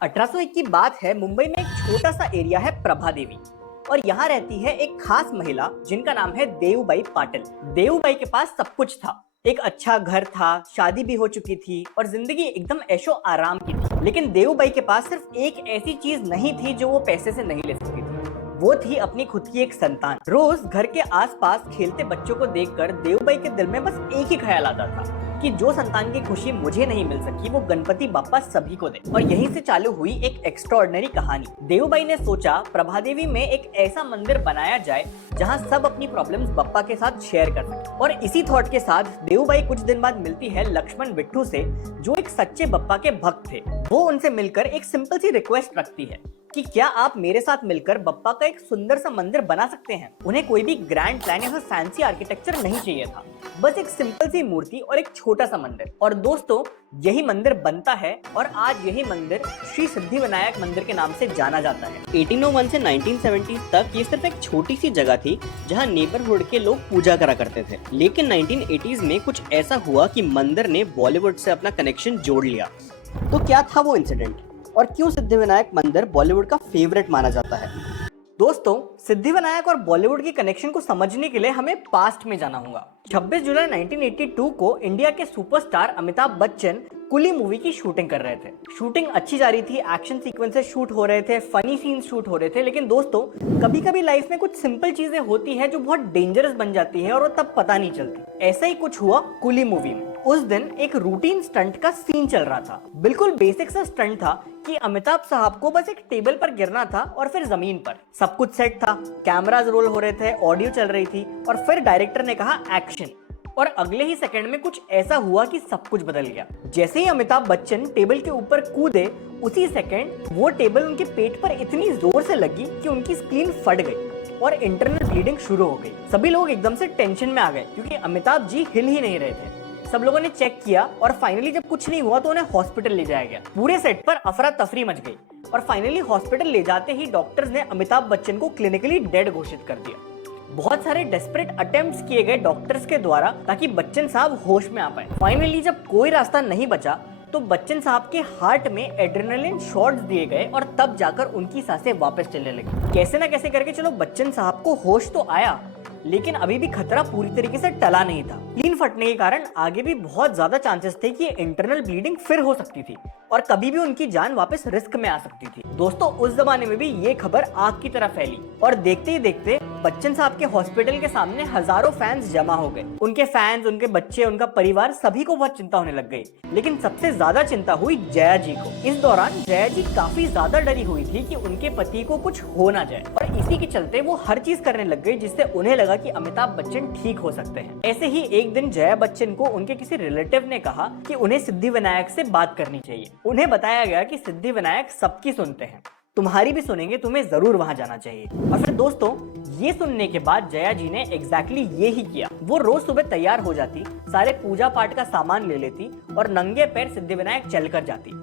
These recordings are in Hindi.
1801 की बात है। मुंबई में एक छोटा सा एरिया है प्रभा देवी और यहाँ रहती है एक खास महिला जिनका नाम है देवूबाई पाटिल। देवूबाई के पास सब कुछ था, एक अच्छा घर था, शादी भी हो चुकी थी और जिंदगी एकदम ऐशो आराम की थी। लेकिन देवूबाई के पास सिर्फ एक ऐसी चीज नहीं थी जो वो पैसे से नहीं ले सकती थी, वो थी अपनी खुद की एक संतान। रोज घर के आसपास खेलते बच्चों को देखकर देवूबाई के दिल में बस एक ही ख्याल आता था कि जो संतान की खुशी मुझे नहीं मिल सकी वो गणपति बाप्पा सभी को दे। और यहीं से चालू हुई एक एक्स्ट्राऑर्डिनरी कहानी। देवूबाई ने सोचा प्रभादेवी में एक ऐसा मंदिर बनाया जाए जहां सब अपनी प्रॉब्लम्स बप्पा के साथ शेयर कर सके। और इसी थॉट के साथ देवूबाई कुछ दिन बाद मिलती है लक्ष्मण बिट्टू से, जो एक सच्चे बप्पा के भक्त थे। वो उनसे मिलकर एक सिंपल सी रिक्वेस्ट रखती है कि क्या आप मेरे साथ मिलकर बप्पा का एक सुंदर सा मंदिर बना सकते हैं। उन्हें कोई भी ग्रैंड प्लान या फिर फैंसी आर्किटेक्चर नहीं चाहिए था, बस एक सिंपल सी मूर्ति और एक छोटा सा मंदिर। और दोस्तों, यही मंदिर बनता है और आज यही मंदिर श्री सिद्धिविनायक मंदिर के नाम से जाना जाता है। 1801 से 1970 तक ये सिर्फ एक छोटी सी जगह थी जहां नेबरहुड के लोग पूजा करा करते थे। लेकिन 1980s में कुछ ऐसा हुआ कि मंदिर ने बॉलीवुड से अपना कनेक्शन जोड़ लिया। तो क्या था वो इंसिडेंट और क्यों सिद्धिविनायक मंदिर बॉलीवुड का फेवरेट माना जाता है? दोस्तों, सिद्धिविनायक और बॉलीवुड की कनेक्शन को समझने के लिए हमें पास्ट में जाना होगा। 26 जुलाई 1982 को इंडिया के सुपरस्टार अमिताभ बच्चन कुली मूवी की शूटिंग कर रहे थे। शूटिंग अच्छी जा रही थी, एक्शन सीक्वेंसेस शूट हो रहे थे, फनी सीन्स शूट हो रहे थे। लेकिन दोस्तों, कभी कभी लाइफ में कुछ सिंपल चीजें होती है जो बहुत डेंजरस बन जाती है और वो तब पता नहीं चलती। ऐसा ही कुछ हुआ कुली मूवी में। उस दिन एक रूटीन स्टंट का सीन चल रहा था। बिल्कुल बेसिक सा स्टंट था कि अमिताभ साहब को बस एक टेबल पर गिरना था और फिर जमीन पर। सब कुछ सेट था, कैमराज रोल हो रहे थे, ऑडियो चल रही थी और फिर डायरेक्टर ने कहा एक्शन। और अगले ही सेकंड में कुछ ऐसा हुआ कि सब कुछ बदल गया। जैसे ही अमिताभ बच्चन टेबल के ऊपर कूदे, उसी सेकंड वो टेबल उनके पेट पर इतनी जोर से लगी कि उनकी स्क्रीन फट गई और इंटरनल ब्लीडिंग शुरू हो गई। सभी लोग एकदम से टेंशन में आ गए क्योंकि अमिताभ जी हिल ही नहीं रहे थे। सब लोगों ने चेक किया और फाइनली जब कुछ नहीं हुआ तो उन्हें हॉस्पिटल ले जाया गया। पूरे सेट पर अफरा तफरी मच गई और फाइनली हॉस्पिटल ले जाते ही डॉक्टर्स ने अमिताभ बच्चन को क्लिनिकली डेड घोषित कर दिया। बहुत सारे डेस्परेट अटेम्प्ट्स किए गए डॉक्टर्स के द्वारा ताकि बच्चन साहब होश में आ पाए। फाइनली जब कोई रास्ता नहीं बचा तो बच्चन साहब के हार्ट में एड्रेनलिन शॉट्स दिए गए और तब जाकर उनकी सांसें वापस चलने लगी। कैसे ना कैसे करके चलो बच्चन साहब को होश तो आया, लेकिन अभी भी खतरा पूरी तरीके से टला नहीं था। स्क्रीन फटने के कारण आगे भी बहुत ज्यादा चांसेस थे कि इंटरनल ब्लीडिंग फिर हो सकती थी और कभी भी उनकी जान वापस रिस्क में आ सकती थी। दोस्तों, उस जमाने में भी ये खबर आग की तरह फैली और देखते ही देखते बच्चन साहब के हॉस्पिटल के सामने हजारों फैंस जमा हो गए। उनके फैंस, उनके बच्चे, उनका परिवार, सभी को बहुत चिंता होने लग गई। लेकिन सबसे ज्यादा चिंता हुई जया जी को। इस दौरान जया जी काफी ज्यादा डरी हुई थी कि उनके पति को कुछ हो ना जाए और इसी के चलते वो हर चीज करने लग गई जिससे उन्हें लगा कि अमिताभ बच्चन ठीक हो सकते हैं। ऐसे ही एक दिन जया बच्चन को उनके किसी रिलेटिव ने कहा कि उन्हें सिद्धिविनायक से बात करनी चाहिए। उन्हें बताया गया कि सिद्धिविनायक सबकी सुनते हैं, तुम्हारी भी सुनेंगे, तुम्हें जरूर वहां जाना चाहिए। और फिर दोस्तों, ये सुनने के बाद जया जी ने एग्जैक्टली ये ही किया। वो रोज सुबह तैयार हो जाती, सारे पूजा पाठ का सामान ले लेती और नंगे पैर सिद्धिविनायक चलकर जाती।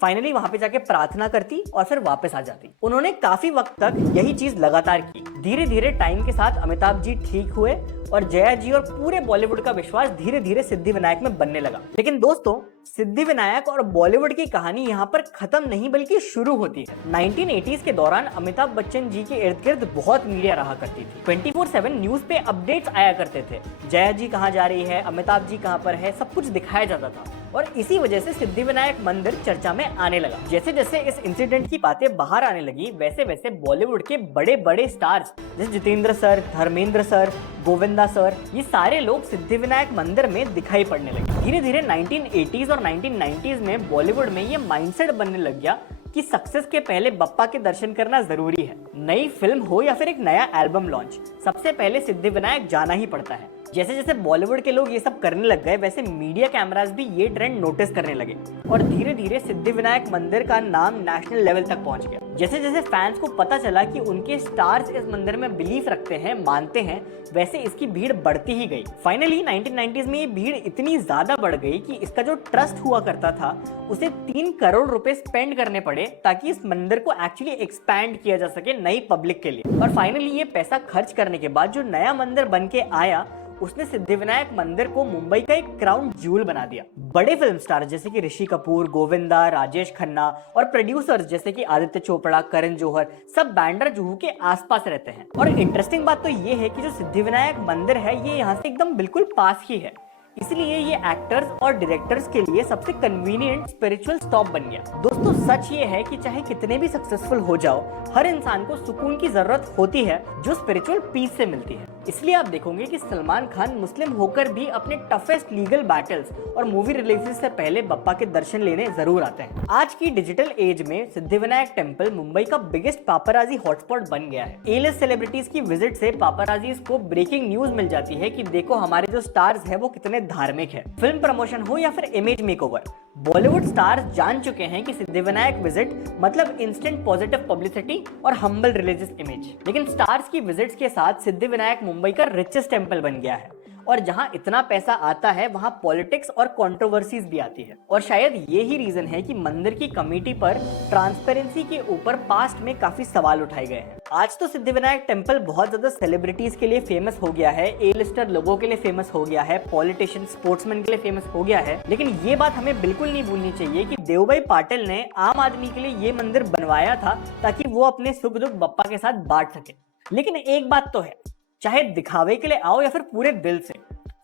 फाइनली वहां पे जाके प्रार्थना करती और फिर वापस आ जाती। उन्होंने काफी वक्त तक यही चीज लगातार की। धीरे धीरे टाइम के साथ अमिताभ जी ठीक हुए और जया जी और पूरे बॉलीवुड का विश्वास धीरे धीरे सिद्धिविनायक में बनने लगा। लेकिन दोस्तों, सिद्धिविनायक और बॉलीवुड की कहानी यहाँ पर खत्म नहीं बल्कि शुरू होती है। 1980s के दौरान अमिताभ बच्चन जी के इर्द गिर्द बहुत मीडिया रहा करती थी। 24/7 न्यूज पे अपडेट्स आया करते थे। जया जी कहाँ जा रही है, अमिताभ जी कहाँ पर है, सब कुछ दिखाया जाता था और इसी वजह से सिद्धिविनायक मंदिर चर्चा में आने लगा। जैसे जैसे इस इंसिडेंट की बातें बाहर आने लगी, वैसे वैसे बॉलीवुड के बड़े बड़े स्टार्स जैसे Jitendra sir, Dharmendra sir, Govinda sir, ये सारे लोग सिद्धिविनायक मंदिर में दिखाई पड़ने लगे। धीरे धीरे 1980s और 1990s में बॉलीवुड में ये माइंडसेट बनने लग गया कि सक्सेस के पहले बप्पा के दर्शन करना जरूरी है। नई फिल्म हो या फिर एक नया एल्बम लॉन्च, सबसे पहले सिद्धिविनायक जाना ही पड़ता है। जैसे जैसे बॉलीवुड के लोग ये सब करने लग गए, वैसे मीडिया कैमरास भी ये ट्रेंड नोटिस करने लगे और धीरे धीरे सिद्धिविनायक मंदिर का नाम नेशनल लेवल तक पहुंच गया। जैसे जैसे फैंस को पता चला कि उनके स्टार्स इस मंदिर में बिलीव रखते हैं, मानते हैं, वैसे इसकी भीड़ बढ़ती ही गई। फाइनली 1990s में ये भीड़ इतनी ज्यादा बढ़ गई कि इसका जो ट्रस्ट हुआ करता था उसे 3 करोड़ रुपए स्पेंड करने पड़े ताकि इस मंदिर को एक्चुअली एक्सपैंड किया जा सके नई पब्लिक के लिए। और फाइनली ये पैसा खर्च करने के बाद जो नया मंदिर बन के आया उसने सिद्धिविनायक मंदिर को मुंबई का एक क्राउन ज्यूल बना दिया। बड़े फिल्म स्टार जैसे कि ऋषि कपूर, गोविंदा, राजेश खन्ना और प्रोड्यूसर्स जैसे कि आदित्य चोपड़ा, करण जौहर सब बांद्रा जुहू के आसपास रहते हैं। और इंटरेस्टिंग बात तो ये है कि जो सिद्धिविनायक मंदिर है ये यहाँ से एकदम बिल्कुल पास ही है, इसलिए ये एक्टर्स और डायरेक्टर्स के लिए सबसे कन्वीनियंट स्पिरिचुअल स्टॉप बन गया। दोस्तों सच ये है कि चाहे कितने भी सक्सेसफुल हो जाओ, हर इंसान को सुकून की जरूरत होती है जो स्पिरिचुअल पीस से मिलती है। इसलिए आप देखोगे कि सलमान खान मुस्लिम होकर भी अपने टफेस्ट लीगल बैटल्स और मूवी रिलीज से पहले बप्पा के दर्शन लेने जरूर आते हैं। आज की डिजिटल एज में सिद्धिविनायक टेम्पल मुंबई का बिगेस्ट पापराजी हॉटस्पॉट बन गया है। ए-लिस्ट सेलिब्रिटीज की विजिट से पापराजीज को ब्रेकिंग न्यूज मिल जाती है कि देखो हमारे जो स्टार्स है वो कितने धार्मिक है। फिल्म प्रमोशन हो या फिर इमेज मेकओवर, बॉलीवुड स्टार्स जान चुके हैं कि सिद्धिविनायक विजिट मतलब इंस्टेंट पॉजिटिव पब्लिसिटी और हम्बल रिलीजियस इमेज। लेकिन स्टार्स की विजिट्स के साथ सिद्धिविनायक मुंबई का रिचेस्ट टेंपल बन गया है, और जहां इतना पैसा आता है वहां पॉलिटिक्स और कंट्रोवर्सीज भी आती है। और शायद ये ही रीजन है कि मंदिर की कमेटी पर ट्रांसपेरेंसी के ऊपर पास्ट में काफी सवाल उठाए गए हैं। आज तो सिद्धिविनायक टेंपल बहुत ज्यादा सेलिब्रिटीज के लिए फेमस हो गया है, ए-लिस्टर लोगों के लिए फेमस हो गया है, पॉलिटिशियन, स्पोर्ट्समैन के लिए फेमस हो गया है। लेकिन ये बात हमें बिल्कुल नहीं भूलनी चाहिए कि देवुभाई पाटिल ने आम आदमी के लिए ये मंदिर बनवाया था ताकि वो अपने सुख दुख बप्पा के साथ बांट सके। लेकिन एक बात तो है, चाहे दिखावे के लिए आओ या फिर पूरे दिल से,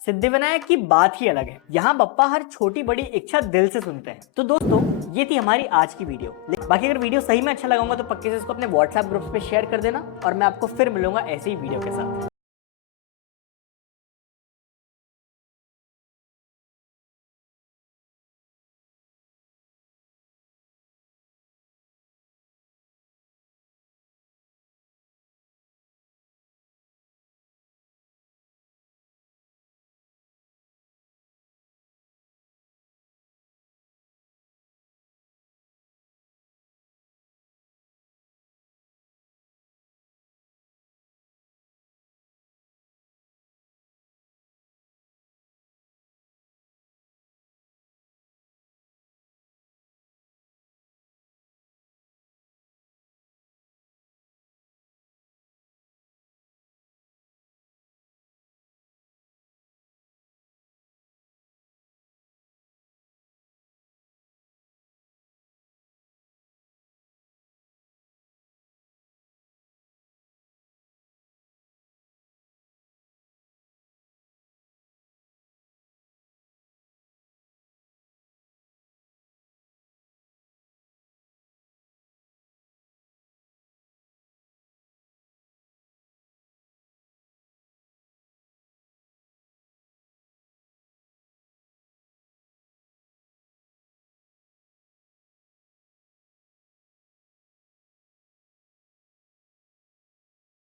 सिद्धिविनायक की बात ही अलग है। यहाँ बप्पा हर छोटी बड़ी इच्छा दिल से सुनते हैं। तो दोस्तों ये थी हमारी आज की वीडियो। बाकी अगर वीडियो सही में अच्छा लगा होगा तो पक्के से इसको अपने व्हाट्सएप ग्रुप्स पे शेयर कर देना, और मैं आपको फिर मिलूंगा ऐसे ही वीडियो के साथ।